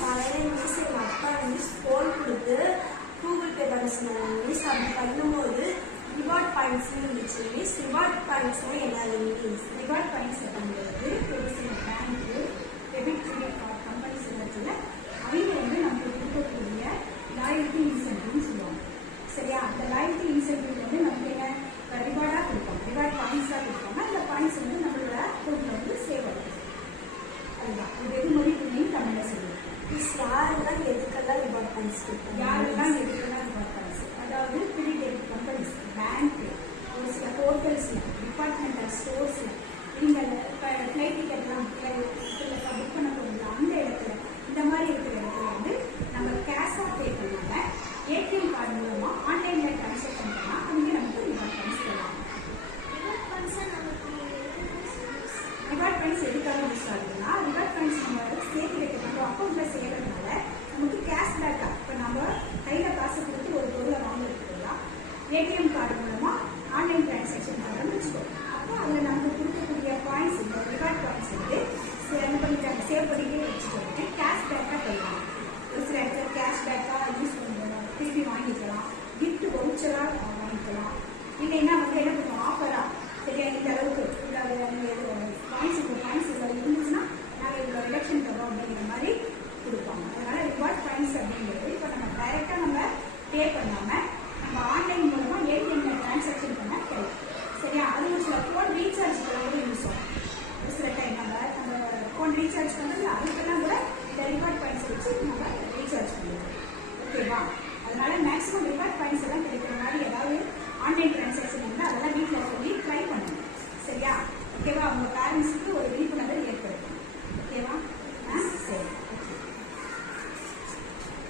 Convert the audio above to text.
காலையில் மிஸ் எங்கள் அப்பா மிஸ் ஃபோன் கொடுத்து கூகுள் பே பண்ண சொன்னாங்க மிஸ். அப்படி பண்ணும்போது ரிவார்ட் பாயிண்ட்ஸ்னு இருந்துச்சு மிஸ். ரிவார்ட் பாயிண்ட்ஸ்னால் என்னது மிஸ்? ரிவார்ட் பாயிண்ட்ஸ் அப்படிங்கிறது ஒரு சில பேங்க்கு டெபிட் கிரெடிட் கார்டு கம்பெனிஸ் இடத்துல அவங்க நமக்கு கொடுக்கக்கூடிய லாயல்ட்டி இன்சென்டிவ்னு சொல்லுவாங்க. சரியா? அந்த லாயல்ட்டி இன்சென்டிவ் நமக்கு என்ன ரிவார்டாக கொடுப்பாங்க, ரிவார்ட் பாயிண்ட்ஸாக கொடுப்பாங்க. அந்த பாயிண்ட்ஸ் நம்மளோட அக்கௌண்ட்டில் சேவ் ஆகும். அதுதான் இது வெகுமதி தமிழில் சொல்லுவோம். மிஸ் யாரெல்லாம் எதுக்கெல்லாம் ரிவார்ட் பாயிண்ட்ஸ் கொடுப்பாங்க? யாரெல்லாம்